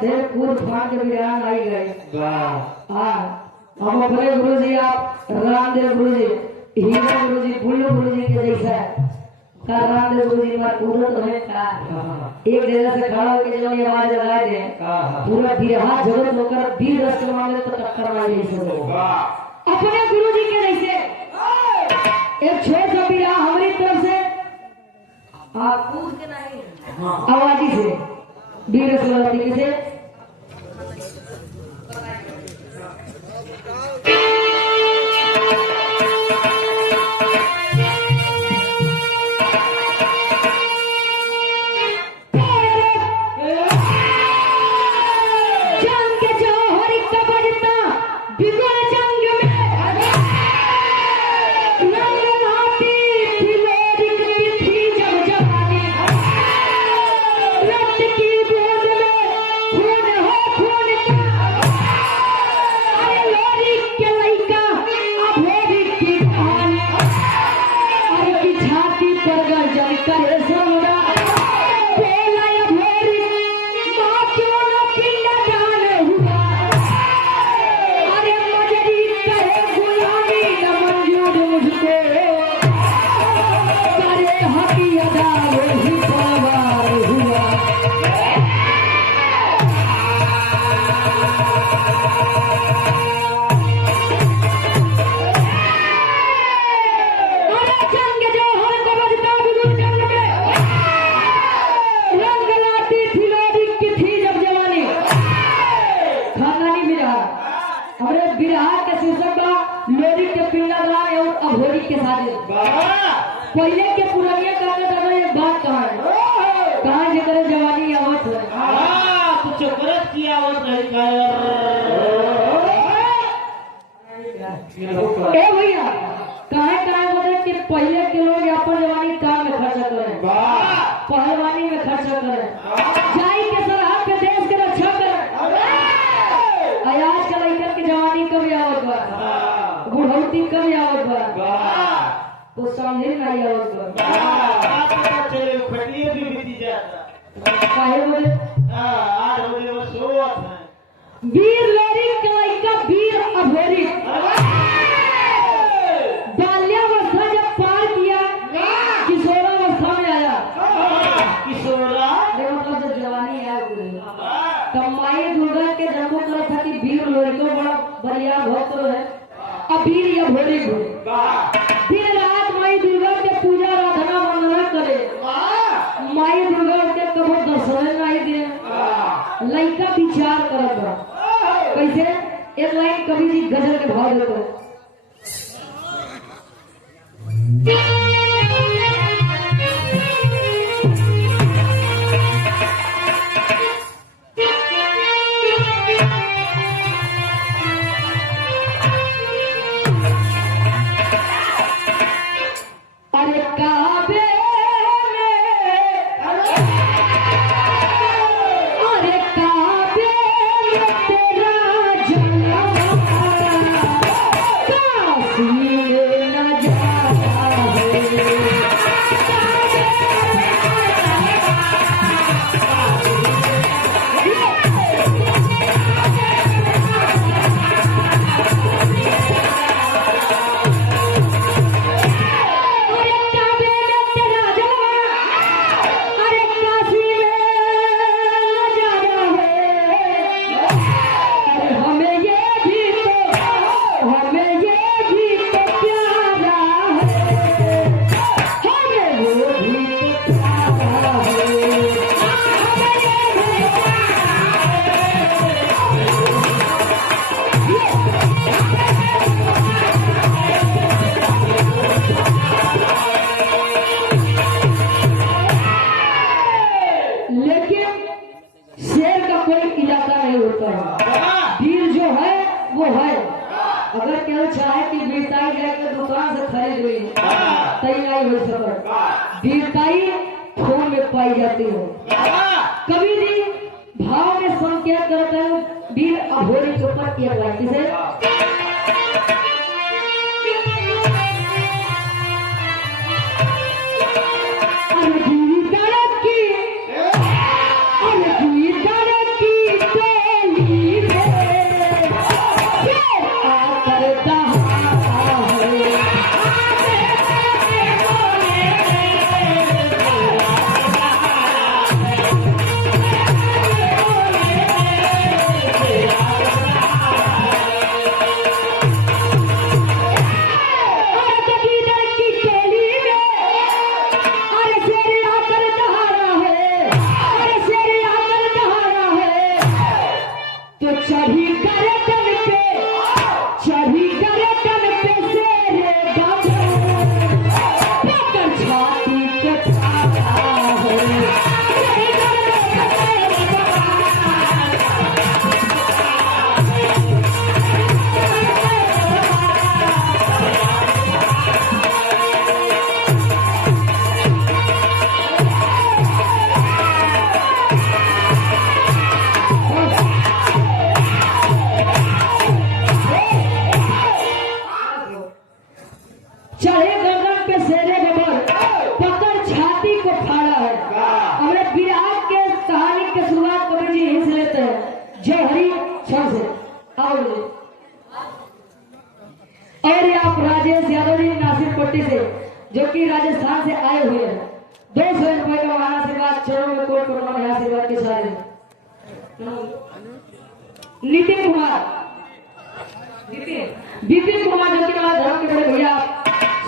ढेर कूद फाड़ के बिहान आई गए। हाँ हम अपने गुरु जी आप रामदेव गुरु जी, हीरा गुरु जी, बुल्लू गुरु जी के जैसा का रामदेव गुरु जी मार कूदत रहे का एक डेरा से खड़ा होकर जो ये आवाज लगा दे पूरा बिरहा जगत होकर वीर रस के मामले तो टक्कर मार ली सब अपने गुरु जी के जैसे एक छोटा सा बिरहा हमारी तरफ से आप कूद के नहीं आवाजी से वीर रस लगाती से पहले के पुरानिया कागज अगर एक बात कहाँ जिक्र जवानी आवत है कुछ करत की आवत नहीं ए भैया कहाँ मतलब कि पहले के लोग अपन जवानी काम में खर्चा करें पहलवानी में खर्चा करें जाई के सरहद पे देश के रक्षा करें आज के लड़कन की जवानी कब आवत बा बुढ़ौती कब आवत बा तो समझे नहीं आवत चले खटिए भी बीती जाता काहे बोले 8 बजे वो सोवत है वीर लोरी के लड़का वीर अभोरी बाल्यावस्था जब पार किया किशोरावस्था में आया किशोरा मतलब जब जवानी आया तब माई दुर्गा के जन्म करा था कि वीर लोरी को बड़ा बढ़िया भक्त है अब वीर अभोरी दिन रात माई दुर्गा के पूजा आराधना वंदना करे माई दुर्गा के कबो दर्शन नहीं दे लड़का विचार करत बा कैसे एक लाइन कवि जी गजल के भाव देते अगर केहू चाहे कि बीरताई जाके दुकान से खरीद ली तई नहीं हो सकता बीरताई खून में पाई जाती हो कभी भी भाव में संकेत करते हैं वीर अभोरी के ऊपर किया हुआ किसे की से आए हुए हैं 200 रुपए का महाआशीर्वाद चरणों में कोट कोट आशीर्वाद के सारे नितिन कुमार विपिन कुमार जो कि हमारे धर्म के बड़े भैया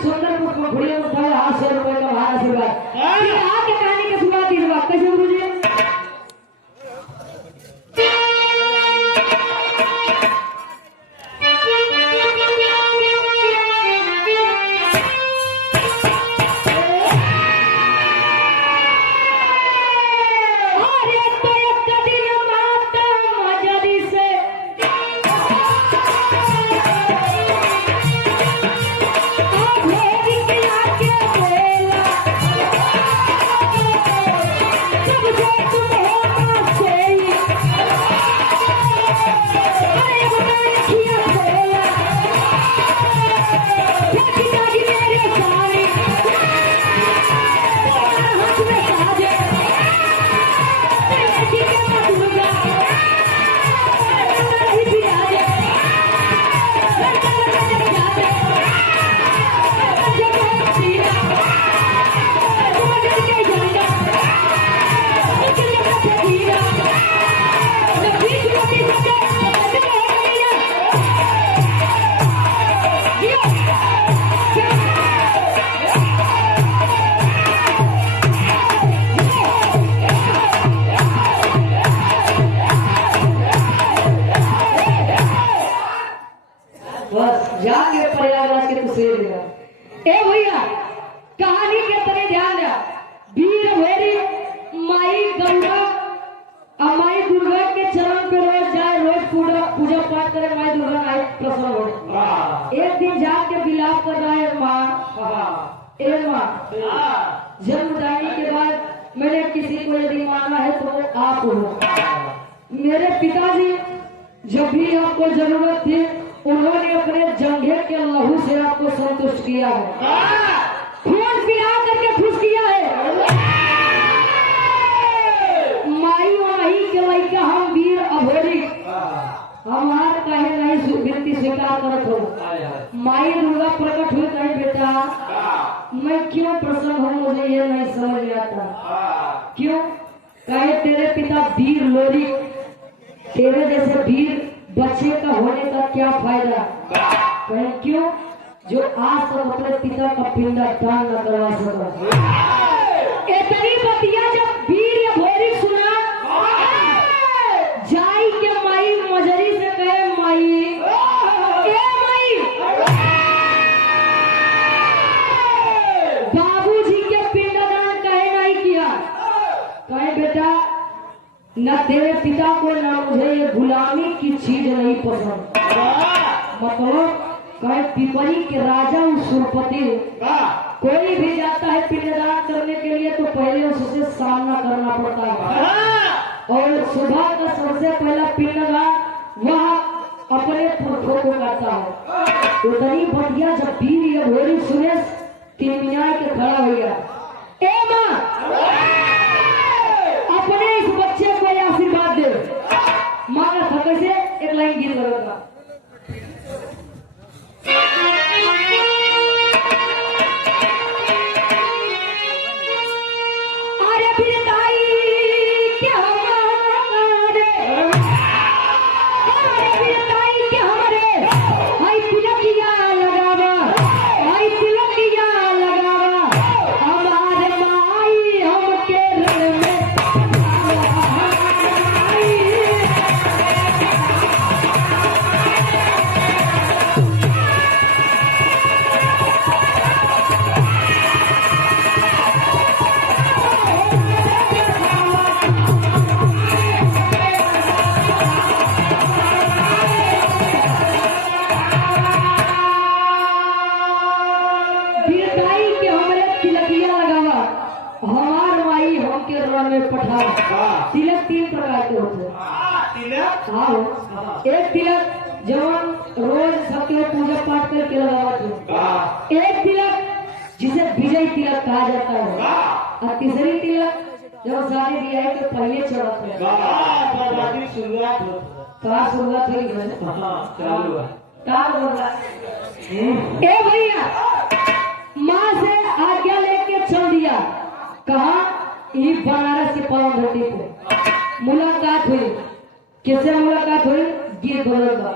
सुंदर पुष्प घुड़ियों में उठाए 800 रुपए का महाआशीर्वाद। फिर आगे कहानी की शुरुआत इस बात कैसे गुरु जी जाके प्रयागराज के तुझे ए भैया कहानी के तरह ध्यान दिया वीर भेरी माई गंगा और माई दुर्गा के चरण पे रोज जाए रोज पूजा पाठ करे माई दुर्गा आई प्रसन्न हो। एक दिन जाके विलाप कर रहा है माँ ए माँ जन्मदानी के बाद मैंने किसी को यदि माना है तो आप हो। मेरे पिताजी जब भी आपको जरूरत थी उन्होंने अपने जंघे के लहू से आपको संतुष्ट किया है खून पिला करके खुश किया है। माई माही के लड़का हम वीर अभोरी हमार कहे नहीं विनती स्वीकार करत हो। माई दुर्गा प्रकट हुई कहे बेटा मैं क्यों प्रसन्न हूँ मुझे ये नहीं समझ में आता क्यों कहे तेरे पिता वीर लोरी तेरे जैसे वीर बच्चे का होने का क्या फायदा कहें क्यों जो आज तक अपने पिता का पिंडा दान न करवा सका। इतनी बतिया जब वीर या भोरी सुना जाई के माई मजरी से कहे माई ए माई बाबूजी के पिंडा दान कहे नहीं किया कहे बेटा न तेरे पिता को न मुझे ये गुलामी की चीज नहीं पसंद। मतलब कहे पिपरी के राजा सुरपति कोई भी जाता है पिंडदान करने के लिए तो पहले उससे सामना करना पड़ता है और सुबह का सबसे पहला पिंडदान वह अपने पुरखों को करता है। उतनी बढ़िया जब वीर या भोरी सुने तिमिया के खड़ा हो गया ए माँ अपने इस बच्चे को आशीर्वाद दे माना था कैसे एक लाइन गिर लगा अरे फिर ताई क्या हमारे अरे फिर ताई क्या हमारे हाय तिलकिया लगावा हाय तिलकिया लगावा हमारे माई हमके रण में में पठा तिलक 3 प्रकार के होते हैं। एक तिलक जवान रोज सबके पूजा पाठ करके लगाते हैं। एक तिलक जिसे विजय तिलक कहा जाता है और तीसरी तिलक जब शादी ब्याह के पहले चढ़ाते हैं शुरुआत हुई है। ए भैया माँ से आज्ञा लेके चल दिया। कहा ये बनारस के पावन धरती पे मुलाकात हुई। किससे मुलाकात हुई? गीत बोलेगा।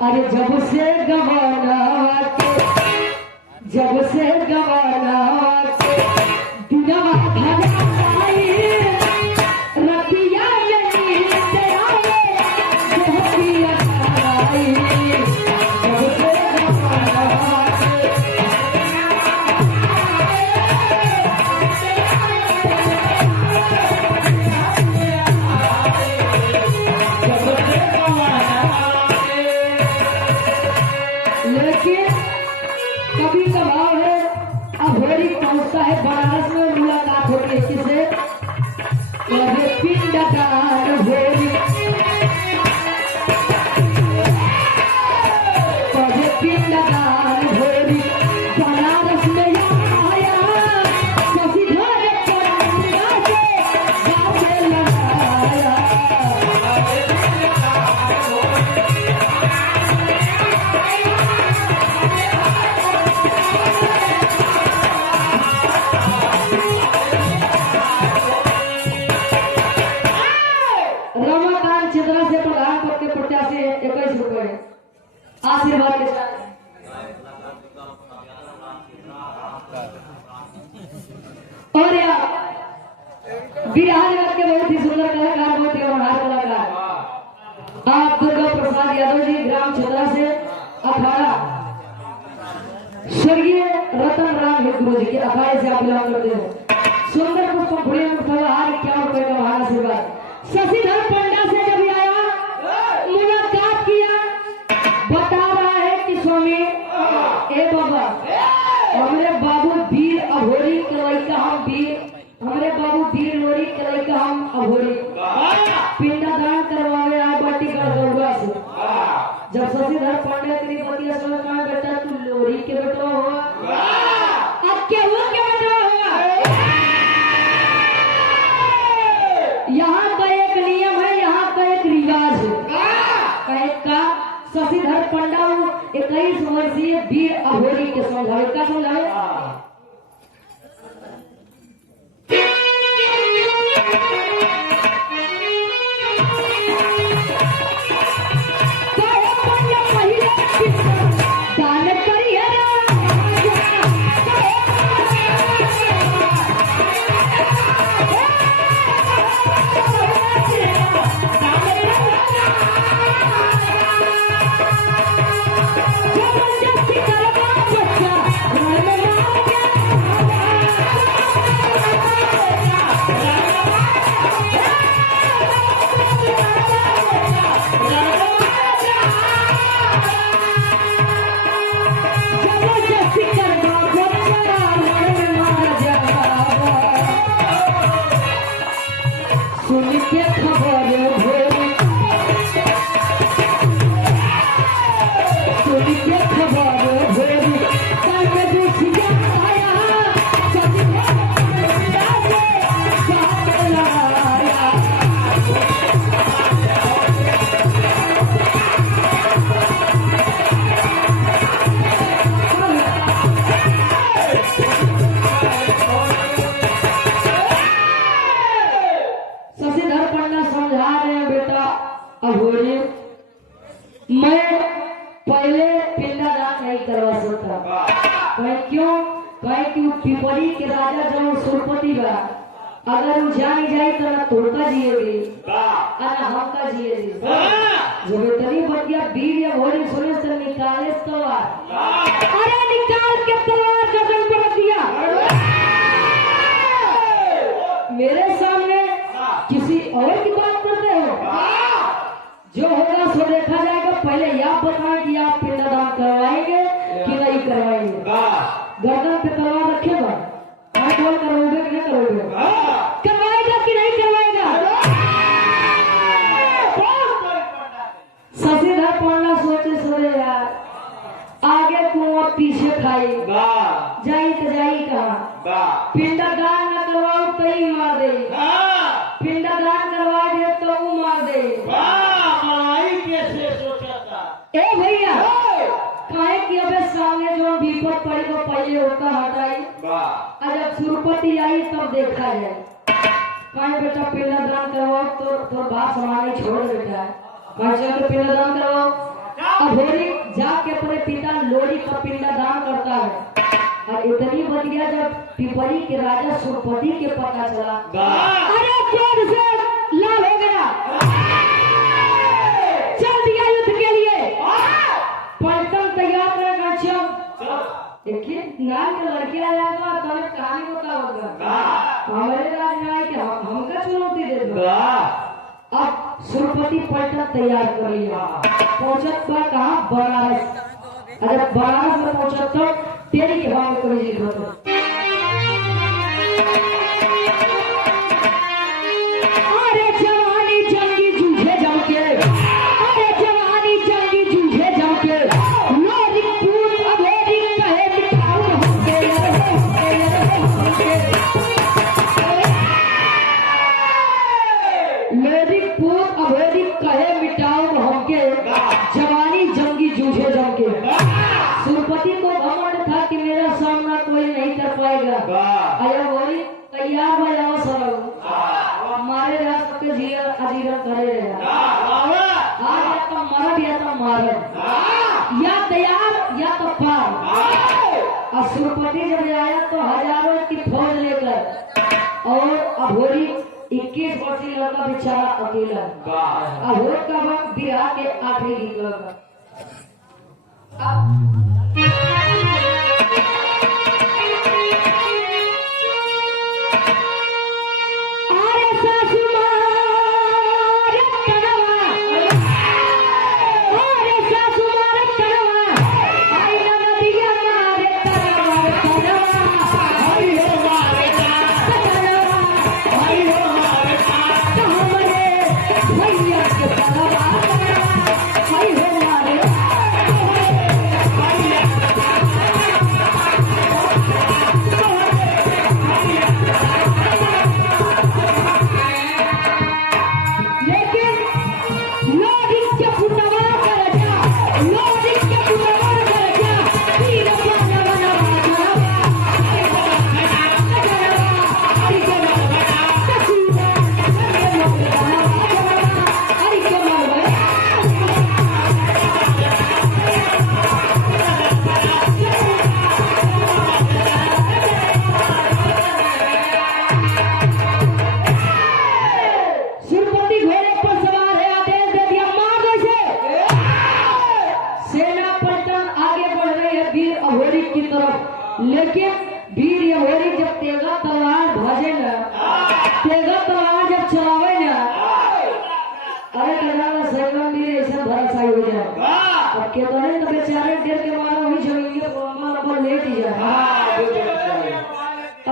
अरे जब से गवाना के दिनवा भगाई, रतिया यही से आए जोहतिया आई। जब से गवाना के लेकिन कभी कभार है अभोरी पहुंचता है बनारस में, मुलाकात होती है किसे? कभी पिंडदार भोरी, कभी पिंडदार भोरी बनारस में आया। शशिधर पंडा से गाते लगाया। रमाकांत चित्रा से प्रधान पद के प्रत्याशी 21 रुपए आशीर्वाद के साथ। और यार बिहार जगत के बहुत ही सुंदर कलाकार, बहुत ही होनहार कलाकार आप दुर्गा प्रसाद यादव जी, ग्राम चित्रा से अखाड़ा स्वर्गीय रतन राम गुरु जी के अखाड़े से आप बिलोंग करते हैं। सुंदर पुष्प फुले मुख्तार 51 रुपए का महान आशीर्वाद। शशिधर पंडा से जब आया, मुलाकात किया, बता रहा है कि स्वामी ए बाबा हमारे बाबू वीर अभोरी के लड़का हम वीर, हमारे बाबू वीर लोरी के लड़का हम अभोरी पिंडदान करवावे आ बाटी गड़गड़ुआ से। जब शशिधर पंडा तेरी बतिया समझ में बेटा तू लोरी के बेटा हुआ, अब केहू के बेटा हुआ। यहाँ का एक नियम है, यहाँ का एक रिवाज है का शशिधर पंडा 21 वर्षीय वीर अभोरी के समझावे का समझावे। दान करिए मैं पहले पिंडदान नहीं करवा सकता। क्यों? कि पिपली के राजा जो सुरपति बा, अगर वो जान जाए तो ना तोड़का जिएगी ना हमका जिएगी। जो बेटरी बतिया वीर या घोड़ी सुने से निकाले तलवार, अरे निकाल के तलवार गर्दन पर रख दिया। मेरे सामने किसी और की बात करते हो? जो होगा सो देखा जाएगा। पहले यह बताएं कि आप पिंडदान करवाएंगे कि नहीं करवाएंगे। गर्दन पे तलवार रखेगा, हाथ बोल करोगे कि नहीं करोगे? करवाएगा कि नहीं करवाएगा? शशिधर पंडा सोचे सोचे भाई वाह जाई तो जाई कहाँ वाह पिंडदान न करवाओ तो ही मार दे पिंडदान करवा दे तो वो मार दे वाह मलाई कैसे सोचा था ए भैया काहे कि अबे सामने जो विपद पड़ी को पहले होता हटाई वाह और जब सुरपति आई तब देखा जाए काहे बेटा पिंडदान करवाओ तो बात समाने छोड़ बेटा काहे चल पिंडदान करवाओ अभोरी जाके अपने पिता लोरी का पिंडदान करता है और इतनी बतिया जब पिपरी के राजा सुरपति के पता चला अरे जोर से लाल हो गया चल दिया युद्ध के लिए पलटन तैयार रहेगा देखिए नाम के लड़के आया तो तुम्हें कहानी बताओगा हमारे राजनाय के हमका चुनौती दे दो अब सुरपति पलटन तैयार कर लिया पहुंचत बा कहाँ बनारस अगर बनारस में पहुंचत तो तेरी के भाव में कोई जी होता अरे जवानी जंगी जूझे जम के अरे जवानी जंगी जूझे जम के लोरी पूत अभेरी कहे मिठाऊ हमके लोरी पूत अभेरी कहे मिठाऊ हमके जवानी जंगी जूझे जम के सुरपति को घमंड था कि मेरा सामना कोई नहीं कर पाएगा अरे बोली तैयार हो जाओ सब हमारे रास्ते के जीवन अजीवन करे रहे आज या तो मरद या तो मारद या तैयार या तो पार और सुरपति जब आया तो हजारों की फौज लेकर और अभोरी 21 वर्षीय लड़का बेचारा अकेला अभोर का वक्त बिहार के आखिरी गीत लगा लेकिन वीर अभोरी जब तेगा तलवार भजे न तेगा तलवार जब चलावे न अरे कनाला सैगन भी ऐसा भरोसा हो जाए अब के तो नहीं तो बेचारे देर के मारा हुई जमीन को हमारा पर लेट ही जाए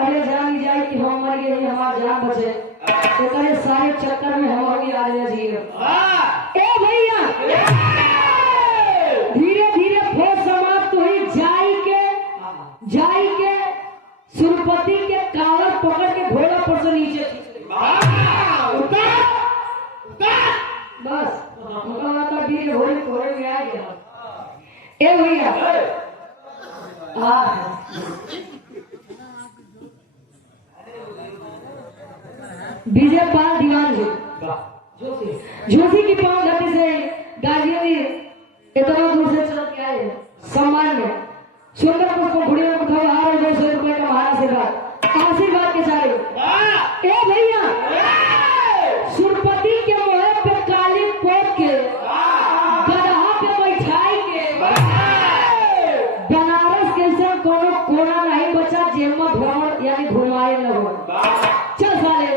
अरे जान जाए कि हम मर गए हमारा जान बचे तो करे सारे चक्कर में हम भी आ गए जी ए भैया धीरे धीरे फौज समाप्त हुई जाई के सुरपति के कावड़ पकड़ के घोड़ा पर से नीचे बस मतलब धीरे घोड़े में आ गया ए भैया विजय पाल दीवान जी जोशी की पांव गति से गाजियाबाद इतना दूर से चल के आए सम्मान में सुंदर पुष्प घोड़े में उठा हार 200 रुपए का आशीर्वाद के सारे ए भैया सुरपति के मोहे पे काली पोत के गधा पे बैठाई के बनारस के सब कोनो कोना नहीं बचा जेल में भ्रमण यानी घुमाए न हो चल साले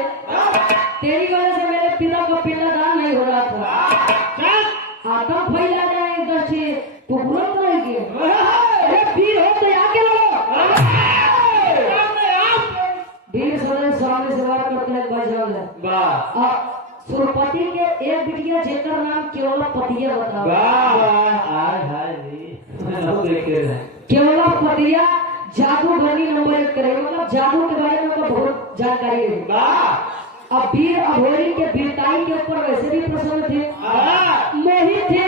तेरी वजह से मेरे पिता का पिंडदान नहीं हो रहा था आतंक फैला जाए दृष्टि टुकड़ों करेगी अरे वीर हो तो आके लड़ो वीर सामने से वार करते हैं बजरंग है सुरपति के एक बिटिया जेकर नाम केवल पतिया बताओ केवला पतिया जादू बनी नंबर 1 करे, मतलब जादू के बारे में तो बहुत जानकारी है। वाह अब वीर अघोरी के वीरताई के ऊपर वैसे भी प्रसन्न थे, मोहित थे।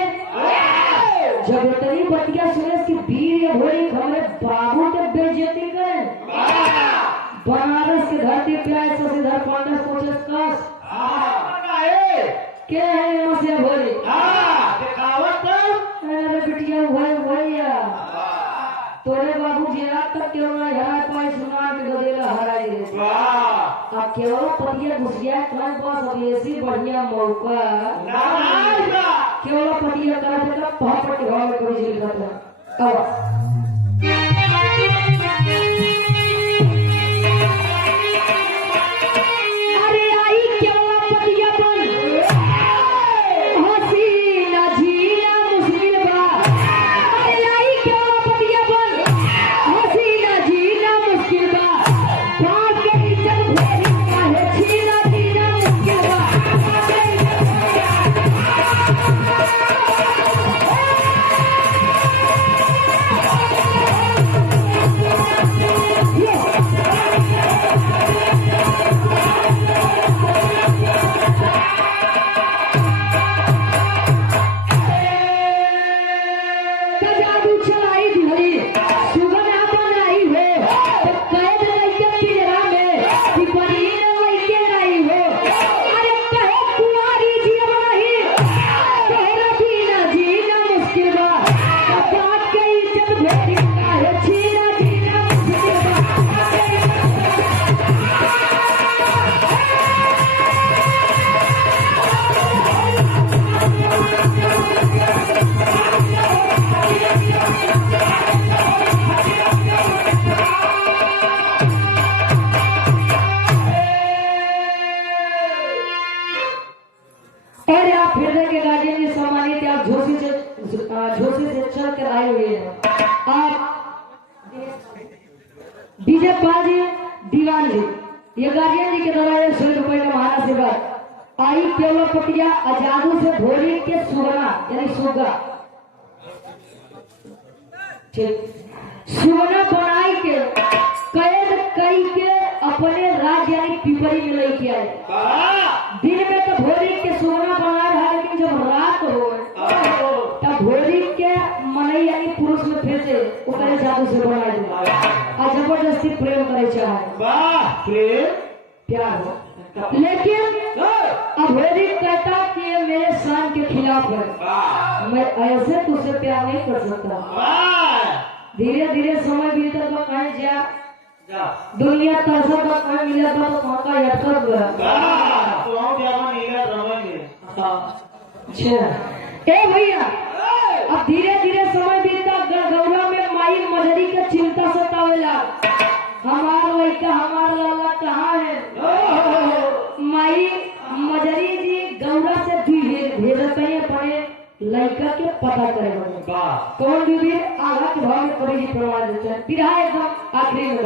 जब इतनी बतिया सुने कि वीर अघोरी हमारे बाबू के बेइज्जती करें, बनारस की धरती पे आए शशिधर पांडे सोचे कस के है यहाँ से अघोरी। अरे बिटिया भैया तोरे बाबू जी आज तक क्यों ना हरा पाई सुना के गदेला हराई रे। अब क्यों पतिया घुस गया तुम्हारे पास अब ऐसी बढ़िया मौका क्यों पतिया करा देगा पहाड़ के भाव में कोई झील करता अब झोसी से चल कर आए हुए हैं। आप डीजे पाल जी दीवान जी ये गार्जियन जी के द्वारा 100 रुपए का महाआशीर्वाद आई केवल पटिया आजादू से भोरी के सुगना यानी सुगा सुगना बनाई के कैद कई के अपने राज्य यानी पिपरी में लेके आए। दिन में तो भोरी के सुगना बना रहा है, लेकिन जब रात हो तब भोरी के मनई यानी पुरुष में फिर से उकरे जादू से बना दूंगा और जबरदस्ती प्रेम करे चाहे प्यार हो। लेकिन अब भोरी कहता कि ये मेरे शान के खिलाफ है, मैं ऐसे तुझसे प्यार नहीं कर सकता। धीरे धीरे समय बीता तो कहीं जा दुनिया तरसा का कहीं मिला था तो मौका यटक गया। ए भैया अब धीरे धीरे समय बीता गौरा में माई मजरी के चिंता सतावेला, हमार लड़का हमार लाला कहाँ है। माई मजरी जी गौरा से भेजत अपने लड़का के पता करे कौन भी आगा के भाव में कभी प्रमाण देते हैं। फिर एकदम आखिरी में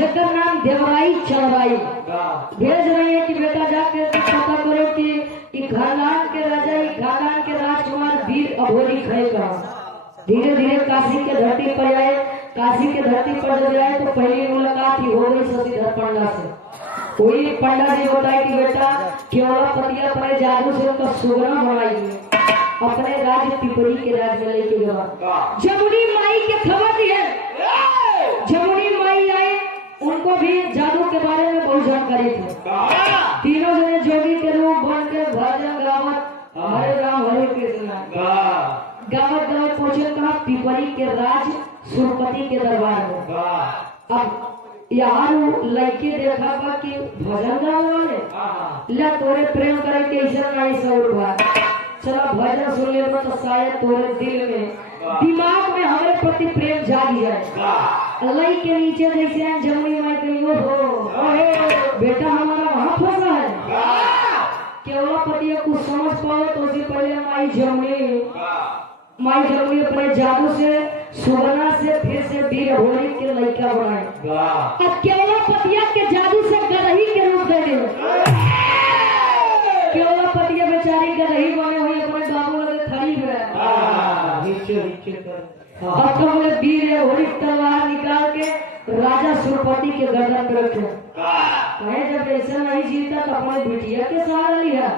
जेकर नाम देवराई चौराई वाह भेज रही है कि बेटा जाके पता करो कि ई खानदान के राजा, ई खानदान के राजकुमार वीर अघोरी खड़े कहा। धीरे धीरे काशी के धरती पर आए। काशी के धरती पर जब आए तो पहली मुलाकात ही हो गई शशिधर पंडा से। वही पंडा जी बताए कि बेटा केवलापतिया पर जादू से उनका सुगना बनाई अपने राज्य पिपरी के राज्य में लेके गया। जमुनी माई के खबर दी है। जमुनी माई आए, उनको भी जादू के बारे में बहुत जानकारी थी। तीनों जने जोगी के रूप बन के भजन गावत हरे राम हरे कृष्ण गावत गावत पहुंचे कहा पिपरी के राज सुरपति के दरबार में। अब यहाँ लड़के देखा बा कि भजन गावे वाले ला तोरे प्रेम करे के ऐसा नहीं सौर बा। चला भजन सुन ले तो शायद तोरे दिल में दिमाग में हमारे प्रति प्रेम जाग जाए। लई के नीचे जैसे जमुनी माई कही हो बेटा हमारा वहाँ फंसा है। केवलापति कुछ समझ पाओ तो उससे पहले माई जमुनी अपने जादू से सुगना से फिर से वीर अघोरी के लड़का बनाए। अब केवलापतिया के जादू से गदही के रूप दे दे। केवलापतिया बेचारी गदही बने हुई अपने बाबू लगे खड़ी है। अब तो बोले वीर अघोरी तलवार निकाल के राजा सुरपति के गर्दन पे रखे। कहे जब ऐसा नहीं जीता तो अपने बिटिया के सहारा लिया।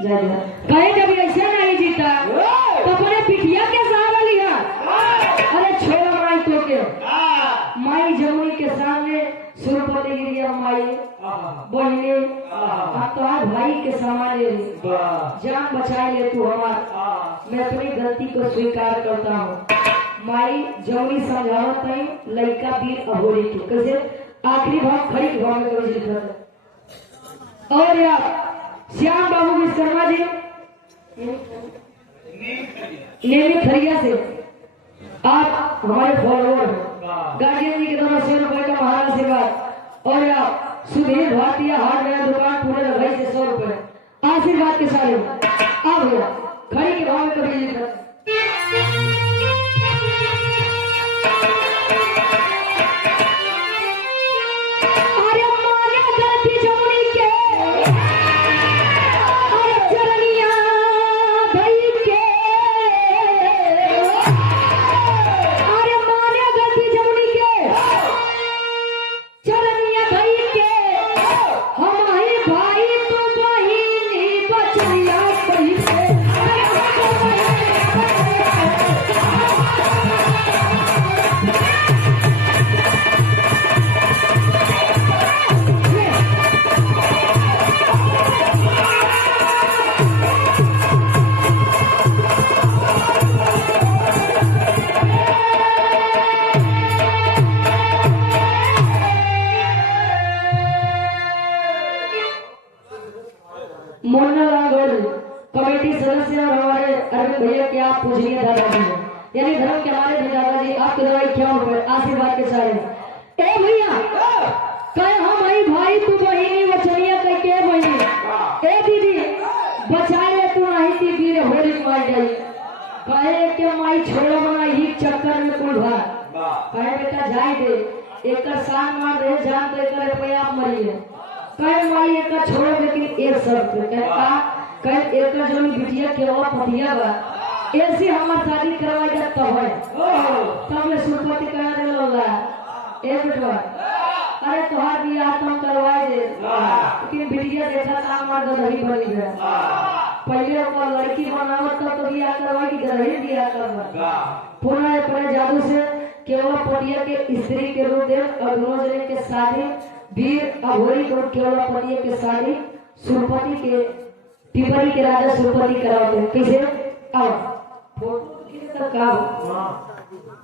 कहे जब ऐसा नहीं जीता तो अपने बिटिया के सहारा लिया। अरे छोड़ माई तो के माई जमुनी के सामने सुरपति गिरिया माई बहने तुम्हारे भाई के समान ले जान बचाई ले तू हमार। मैं अपनी गलती को स्वीकार करता हूँ। माई जमुनी समझावत नहीं लड़का वीर अघोरी के कैसे आखिरी भाग खड़ी भाग में कभी लिखा था। और यार श्याम बाबू विश्वकर्मा जी नेमी खरिया से आप हमारे फॉलोअर गार्जियन जी की तरफ से ₹100 का महान आशीर्वाद। और यार सुधीर भारतीय हार नया दुकान पूरे रघाई से ₹100 आशीर्वाद के सारे आप भैया खड़ी के भाव में कभी लिखा। कमेटी सदस्य और हमारे अरविंद भैया के आप पूजनीय दादाजी हैं, यानी धर्म के हमारे भी दादाजी आपके दवाई क्या रुपए आशीर्वाद के सारे। ए भैया कहे हम भाई तू बहिनी वचनिया कह के बहिनी ए दीदी बचाए ले तू नहीं थी वीर होली माई गई। कहे के माई छोड़ो बना ही चक्कर में कुल भर। कहे बेटा जाए दे एक शान मार दे जान दे कर रुपया आप मरिए। कहे माई एक छोड़ो लेकिन एक शर्त कहे एक जो बिटिया के और पतिया बा ऐसे हमार शादी करवाई जा तब है तब में सुरपति कहा दे लोला ए बेटवा अरे तोहार बियाह तुम करवाए दे लेकिन बिटिया देखा था हमार गदही बनी है। पहले ओकर लड़की बनावत तब तो बियाह करवाई की गदही बियाह करवा पुनः अपने जादू से केवल पतिया के स्त्री के रूप दे और दोनों जने के शादी वीर अघोरी को केवल पतिया के शादी सुरपति के पिपरी के राजा सुरपति कराते हैं। कैसे आओ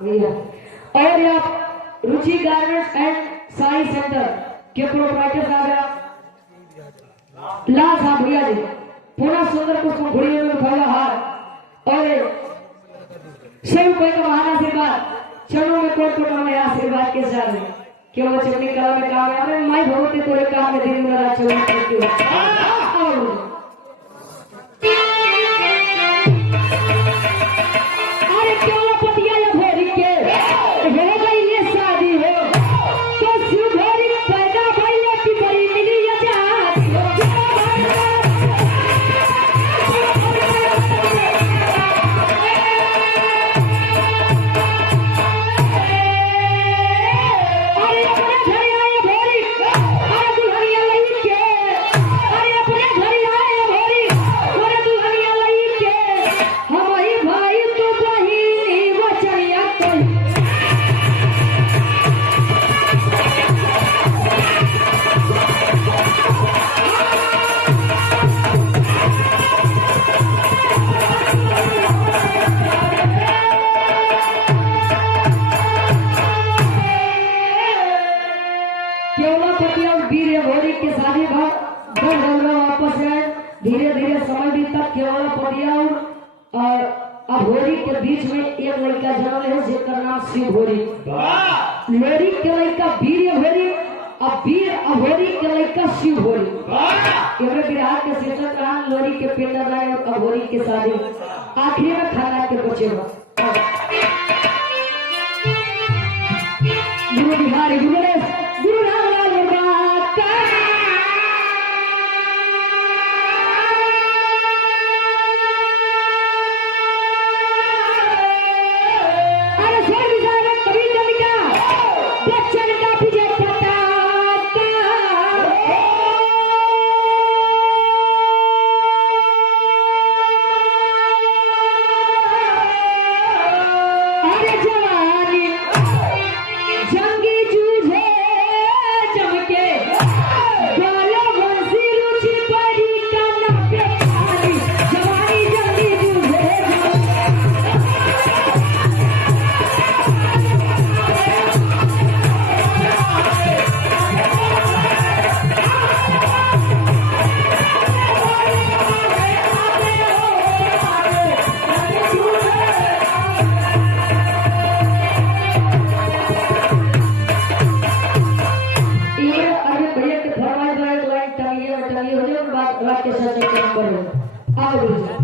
भैया। और आप रुचि गारमेंट्स एंड साड़ी सेंटर के प्रोप्राइटर साहब लाल साहब भैया जी पूरा सुंदर पुष्प घुड़ियों में उठाया हार और ₹100 का महान आशीर्वाद चरणों में कोट में आशीर्वाद के साथ क्यों वो चटनी कला में काम है। अरे माई भगवती तोरे काम में दिन में रात 24 घंटे अरे क्यों पतिया या भोरी के हो गई ये शादी हो फिर हम लोग वापस आए। धीरे धीरे समय बीता, केवल पटिया और अभोरी के बीच में एक लड़का जन्म है जिसका नाम शिव भोरी। लोरी के लड़का वीर अभोरी और वीर अभोरी के लड़का शिव भोरी। एवरे बिहार के शीर्षक रहा लोरी के पिंडदान और अभोरी के शादी। आखिरी में खाना के बचे गुरु बिहारी गुरु के साथ